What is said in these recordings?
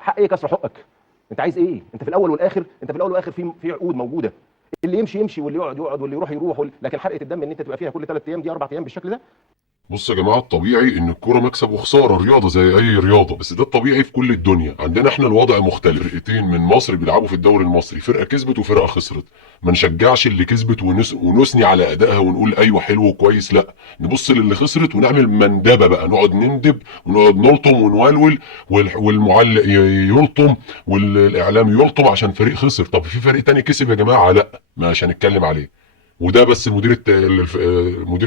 حق ايه كسر حقك؟ انت عايز ايه؟ انت في الاول والاخر في عقود موجوده، اللي يمشي يمشي واللي يقعد يقعد واللي يروح يروح لكن حرقه الدم ان انت تبقى فيها كل 3 ايام دي 4 ايام بالشكل ده. بص يا جماعه، الطبيعي ان الكوره مكسب وخساره، رياضه زي اي رياضه، بس ده الطبيعي في كل الدنيا. عندنا احنا الوضع مختلف، فرقتين من مصر بيلعبوا في الدوري المصري، فرقه كسبت وفرقه خسرت. ما نشجعش اللي كسبت ونثني على ادائها ونقول ايوه حلو وكويس، لا، نبص للي خسرت ونعمل مندبه بقى، نقعد نندب ونقعد نلطم ونولول، والمعلق يلطم والاعلام يلطم عشان فريق خسر. طب في فريق تاني كسب يا جماعه، لا، مش هنتكلم عليه. وده بس مدير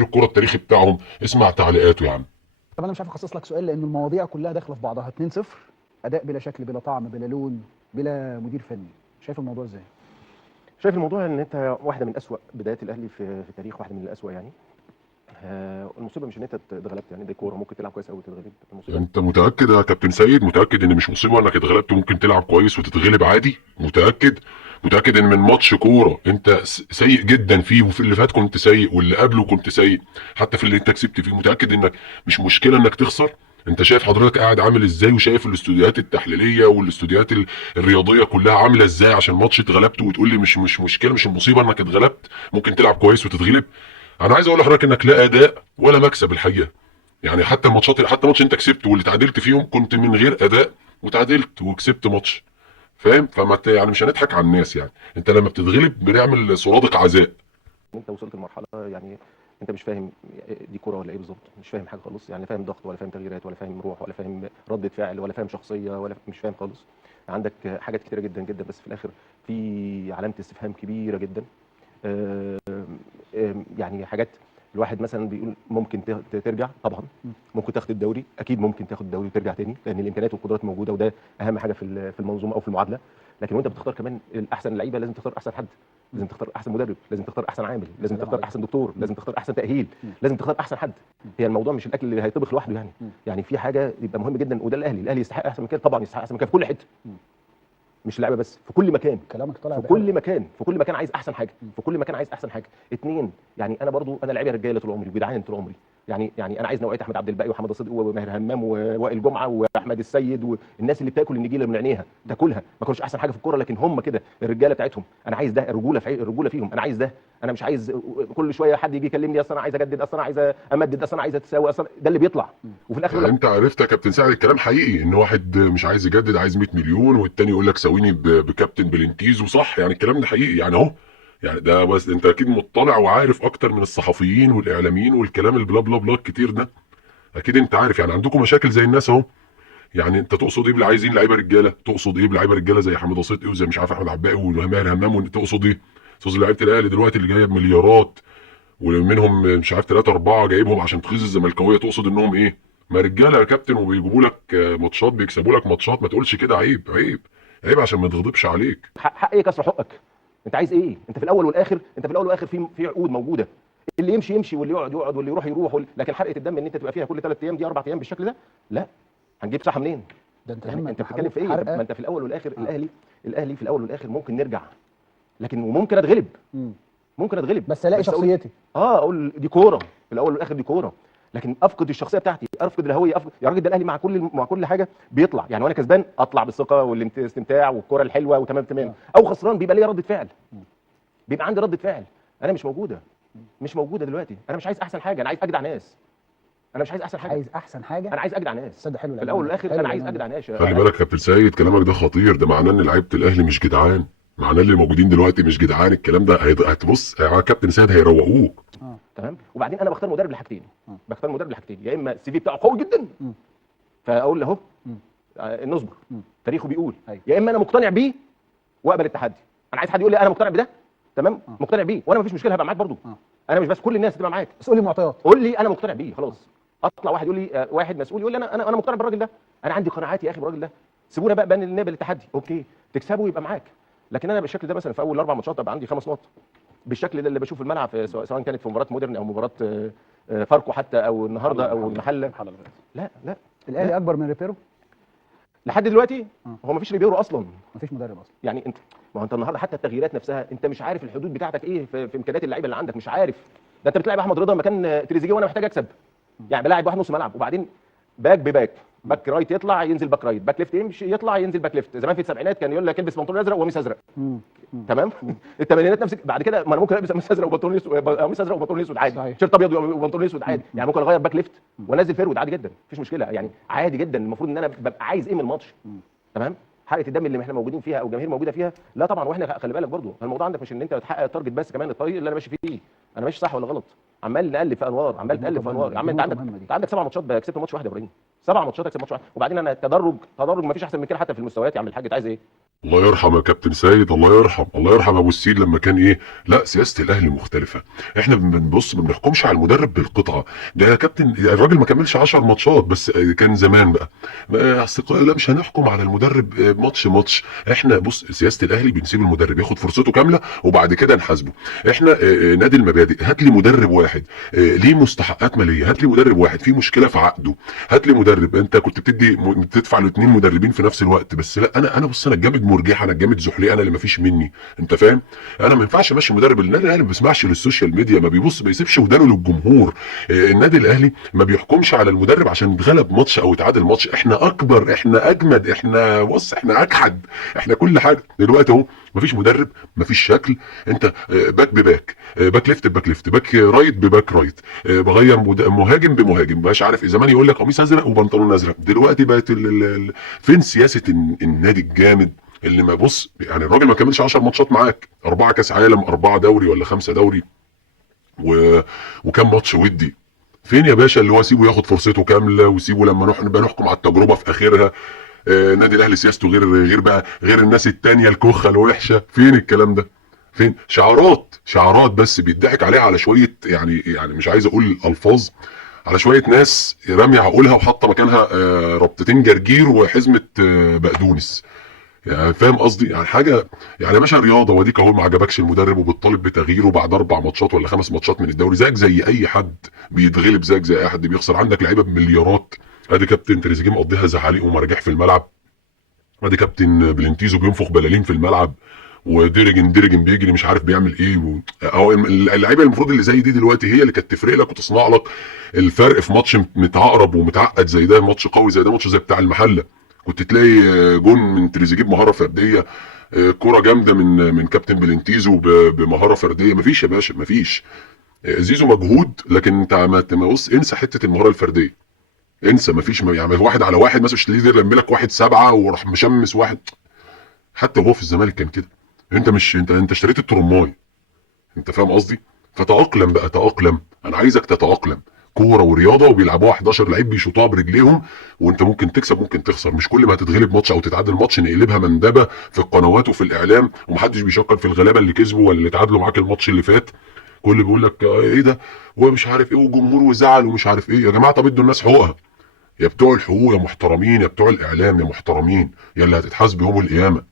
الكره التاريخي بتاعهم، اسمع تعليقاته يا عم. طب انا مش عارف اخصص لك سؤال، لان المواضيع كلها داخله في بعضها. 2-0، اداء بلا شكل بلا طعم بلا لون بلا مدير فني. شايف الموضوع ازاي؟ شايف الموضوع ان انت واحده من اسوأ بدايات الاهلي في تاريخ، واحده من الاسوأ يعني. المصيبه مش ان انت اتغلبت، يعني دي كوره ممكن تلعب كويس قوي وتتغلب. المصيبه انت متاكد يا كابتن سيد؟ متاكد ان مش مصيبه انك اتغلبت؟ ممكن تلعب كويس وتتغلب عادي. متاكد؟ متاكد ان من ماتش كوره انت سيء جدا فيه، وفي اللي فات كنت سيء، واللي قبله كنت سيء، حتى في اللي انت كسبت فيه، متاكد انك مش مشكله انك تخسر؟ انت شايف حضرتك قاعد عامل ازاي، وشايف الاستوديوهات التحليليه والاستوديوهات الرياضيه كلها عامله ازاي عشان ماتش اتغلبت، وتقول لي مش مشكله، مش المصيبه انك اتغلبت، ممكن تلعب كويس وتتغلب. انا عايز اقول لحضرتك انك لا اداء ولا مكسب الحقيقه. يعني حتى حتى ماتش انت كسبت واللي تعادلت فيهم كنت من غير اداء، وتعادلت وكسبت ماتش. فاهم؟ يعني مش هنضحك على الناس. يعني انت لما بتتغلب بنعمل سرادق عزاء. انت وصلت لمرحله يعني انت مش فاهم دي كوره ولا ايه بالظبط، مش فاهم حاجه خالص، يعني فاهم ضغط ولا فاهم تغييرات ولا فاهم روح ولا فاهم رده فعل ولا فاهم شخصيه ولا مش فاهم خالص. عندك حاجات كتيره جدا جدا، بس في الاخر في علامه استفهام كبيره جدا. يعني حاجات الواحد مثلا بيقول ممكن ترجع طبعا، ممكن تاخد الدوري، اكيد ممكن تاخد الدوري وترجع تاني، لان الامكانيات والقدرات موجوده، وده اهم حاجه في المنظومه او في المعادله. لكن وانت بتختار كمان الاحسن لعيبه لازم تختار احسن حد، لازم تختار احسن مدرب، لازم تختار احسن عامل، لازم تختار احسن دكتور، لازم تختار احسن تاهيل، لازم تختار احسن حد. هي الموضوع مش الاكل اللي هيطبخ لوحده يعني. يعني في حاجه يبقى مهم جدا، وده الاهلي يستحق احسن من كده طبعا، يستحق احسن من كده في كل حته، مش اللعبه بس، في كل مكان. كلامك طالع في كل مكان، في كل مكان عايز احسن حاجه، في كل مكان عايز احسن حاجه. اتنين، يعني انا برضو انا لعيبه رجاله طول عمري وجدعان طول عمري، يعني انا عايز نوعيه احمد عبد الباقي وحمد الصديق وماهر همام ووائل جمعه واحمد السيد، والناس اللي بتاكل النجيله من عينيها تاكلها. ما كانوش احسن حاجه في الكوره، لكن هم كده الرجاله بتاعتهم. انا عايز ده، الرجوله فيهم، انا عايز ده. انا مش عايز كل شويه حد يجي يكلمني اصل انا عايز اجدد، اصل انا عايز امدد، اصل انا عايز اتساوي، اصل ده اللي بيطلع، وفي الاخر يقول لك انت عرفت يا كابتن سعد الكلام حقيقي، ان واحد مش عايز يجدد عايز 100 مليون، والتاني يقول لك ساويني بكابتن بلنتيز، وصح يعني الكلام ده حقيقي يعني اهو. يعني ده بس انت اكيد مطلع وعارف اكتر من الصحفيين والاعلاميين والكلام البلا بلا بلا الكتير ده. اكيد انت عارف يعني عندكم مشاكل زي الناس اهو. يعني انت تقصد ايه عايزين لعيبه رجاله؟ تقصد ايه بلعيبه رجاله زي حمد صدقي وزي مش عارف احمد عباقي وماهر همام؟ تقصد ايه؟ تقصد لعيبه الاهلي دلوقتي اللي جايه بمليارات، ومنهم مش عارف 3 4 جايبهم عشان تغيظ الزملكاويه، تقصد انهم ايه؟ ما رجاله يا كابتن، وبيجيبوا لك ماتشات، بيكسبوا لك ماتشات. ما تقولش كده، عيب عيب عيب، عشان ما تغضبش عليك. حق ايه كسر حقك؟ انت عايز ايه؟ انت في الاول والاخر في عقود موجوده، اللي يمشي يمشي واللي يقعد يقعد واللي يروح يروح لكن حرقه الدم ان انت تبقى فيها كل 3 ايام دي 4 ايام بالشكل ده، لا. هنجيب صح منين؟ ده انت يعني همك انت بتتكلم في ايه؟ حرقه. ما انت في الاول والاخر الاهلي في الاول والاخر ممكن نرجع، لكن وممكن اتغلب، ممكن اتغلب، بس الاقي شخصيتي. اقول دي كوره، في الاول والاخر دي كوره، لكن افقد الشخصيه بتاعتي، افقد الهويه، يا راجل ده الاهلي مع كل حاجه بيطلع، يعني وانا كسبان اطلع بالثقه والاستمتاع والكوره الحلوه وتمام تمام، او خسران بيبقى ليا رده فعل، بيبقى عندي رده فعل. انا مش موجوده دلوقتي. انا مش عايز احسن حاجه، انا عايز اجدع ناس. انا مش عايز احسن حاجه، عايز احسن حاجه، انا عايز اجدع ناس. تصدق حلو في الاول والاخر انا عايز اجدع ناس. خلي بالك يا كابتن سيد، كلامك ده خطير، ده معناه ان لعيبه الاهلي مش جدعان، معناه اللي موجودين دلوقتي مش جدعان. الكلام ده هتبص يا كابتن سيد هيروقوك. تمام. وبعدين انا بختار مدرب لحاجتين، يا اما السي في بتاعه قوي جدا فاقول له اهو نصبر، تاريخه بيقول، يا اما انا مقتنع بيه واقبل التحدي. انا عايز حد يقول لي انا مقتنع بده، تمام، مقتنع بيه، وانا مفيش مشكله هبقى معاك برضو. انا مش بس كل الناس تبقى معاك، بس قول لي معطيات، قول لي انا مقتنع بيه خلاص. اطلع واحد يقول لي واحد مسؤول يقول لي انا مقتنع بالراجل ده، انا عندي قناعات يا اخي بالراجل ده، سيبونا بقى نقبل التحدي، اوكي تكسبه يبقى معاك. لكن انا بالشكل ده مثلا في اول 4 ماتشات ابقى عندي 5 نقط بالشكل ده اللي بشوف الملعب، سواء كانت في مباراه مودرن او مباراه فاركو حتى، او النهارده او المحله. لا الاهلي اكبر من ريبيرو لحد دلوقتي. هو مفيش ريبيرو اصلا، مفيش مدرب اصلا. يعني انت، ما هو انت النهارده حتى التغييرات نفسها انت مش عارف الحدود بتاعتك ايه في امكانيات اللعيبه اللي عندك، مش عارف. ده انت بتلاعب احمد رضا مكان تريزيجيه وانا محتاج اكسب، يعني بلاعب واحد نص ملعب وبعدين باك بباك باك رايت يطلع ينزل باك رايت، باك ليفت يمشي يطلع ينزل باك ليفت. زمان في السبعينات كان يقول لك البس بنطلون ازرق وقميص ازرق. تمام. الثمانينات نفس بعد كده، ما انا ممكن البس قميص ازرق وبنطلون اسود، قميص ازرق وبنطلون اسود عادي، صحيح. شيرت ابيض وبنطلون اسود عادي. يعني ممكن اغير باك ليفت وانزل فيرود عادي جدا، مفيش مشكله يعني، عادي جدا. المفروض ان انا ببقى عايز ايه من الماتش. تمام. حرقه الدم اللي احنا موجودين فيها او الجماهير موجوده فيها، لا طبعا. واحنا خلي بالك برضو الموضوع عندك مش ان انت بتحقق التارجت بس، كمان الطريق اللي انا ماشي فيه انا ماشي صح ولا غلط. عمال نقلب في انوار، عمال تقلب في انوار. يا عم انت عندك 7 ماتشات كسبت ماتش واحد يا ابراهيم، 7 ماتشات اكسب ماتش واحد. وبعدين انا تدرج ما فيش احسن من كده حتى في المستويات. يا عم الحاج انت عايز ايه؟ الله يرحم يا كابتن سيد، الله يرحم، الله يرحم ابو السيد لما كان ايه. لا سياسه الاهلي مختلفه. احنا بنبص ما بنحكمش على المدرب بالقطعه. ده يا كابتن الراجل ما كملش 10 ماتشات بس، كان زمان بقى لا مش هنحكم على المدرب ماتش. احنا بص سياسه الاهلي بنسيب المدرب ياخد فرصته كامله وبعد كده نحاسبه. احنا نادي المبادئ. هات لي مدرب واحد ليه مستحقات ماليه، هات لي مدرب واحد في مشكله في عقده، هات لي مدرب انت كنت بتدفع لاثنين مدربين في نفس الوقت بس. لا انا بص انا الجامد مرجح، انا الجامد زحلي، انا اللي ما فيش مني. انت فاهم؟ انا ما ينفعش امشي مدرب. النادي الاهلي ما بيسمعش للسوشيال ميديا، ما يسيبش ودانه للجمهور. النادي الاهلي ما بيحكمش على المدرب عشان اتغلب ماتش او اتعادل ماتش. احنا اكبر، احنا اجمد، احنا بص احنا اجحد، احنا كل حاجه. دلوقتي اهو ما فيش مدرب، ما فيش شكل. انت باك بباك، باك ليفت بباك ليفت، باك رايت بباك رايت، بغير مهاجم بمهاجم. مش عارف زمان يقول لك قميص ازرق وبنطلون ازرق، دلوقتي بقت فين سياسه النادي الجامد اللي ما بص يعني الراجل ما كملش 10 ماتشات معاك، 4 كاس عالم، 4 دوري ولا 5 دوري وكم ماتش ودي. فين يا باشا اللي هو سيبه ياخد فرصته كامله وسيبه لما نبقى نحكم على التجربه في اخرها. نادي الاهلي سياسته غير الناس التانية الكخه الوحشه. فين الكلام ده؟ فين؟ شعارات بس بيضحك عليها على شويه يعني مش عايز اقول الفاظ، على شويه ناس راميه عقولها وحاطه مكانها ربطتين جرجير وحزمه بقدونس. يعني فاهم قصدي؟ يعني حاجه يعني يا باشا رياضه، واديك اهو ما عجبكش المدرب وبتطالب بتغييره بعد 4 ماتشات ولا 5 ماتشات من الدوري. زيك زي اي حد بيتغلب، زيك زي اي حد بيخسر. عندك لعيبه بمليارات، ادي كابتن تريزيجيه مقضيها زعاليق ومراجيح في الملعب، ادي كابتن بلنتيزو بينفخ بلالين في الملعب، وديرجن بيجري مش عارف بيعمل ايه او اللعيبه المفروض اللي زي دي دلوقتي هي اللي كانت تفرق لك وتصنع لك الفرق في ماتش متعقرب ومتعقد زي ده، ماتش قوي زي ده، ماتش زي بتاع المحله. كنت تلاقي جون من تريزيجيه بمهاره فرديه، كرة جامده من كابتن بلنتيزو بمهاره فرديه. مفيش يا باشا، مفيش. زيزو مجهود، لكن انت ما بص انسى حته المهاره الفرديه، انسى. مفيش يعني 1 على 1 مثلا مش تلاقيه لما لك 1-7 وراح مشمس واحد. حتى وهو في الزمالك كان كده. انت مش انت اشتريت الترماي. انت فاهم قصدي؟ فتأقلم بقى، تأقلم. انا عايزك تتأقلم. كوره ورياضه وبيلعبوها 11 لعيب بيشوطوها برجليهم، وانت ممكن تكسب ممكن تخسر. مش كل ما هتتغلب ماتش او تتعادل ماتش نقلبها مندبه في القنوات وفي الاعلام ومحدش بيشكر في الغلابه اللي كسبوا ولا اللي اتعادلوا معاك الماتش اللي فات. كل بيقول لك ايه ده ومش عارف ايه وجمهور وزعل ومش عارف ايه. يا جماعه طب ادوا الناس حقوقها، يا بتوع الحقوق يا محترمين، يا بتوع الاعلام يا محترمين، يا اللي هتتحاسبوا يوم القيامه.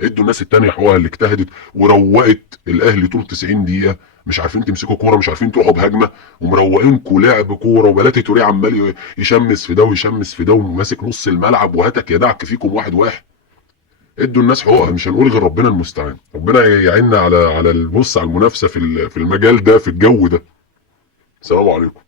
ادوا الناس التانية حقوقها اللي اجتهدت وروقت الاهلي طول 90 دقيقه. مش عارفين تمسكوا كوره، مش عارفين تروحوا بهجمه، ومروقينكوا لعب كوره. وبلاتي توريه عمال يشمس في ده ويشمس في ده وماسك نص الملعب وهاتك يا دعك فيكم 1-1. ادوا الناس حقوقها، مش هنقول غير ربنا المستعان. ربنا يعيننا على البص على المنافسه في المجال ده في الجو ده. السلام عليكم.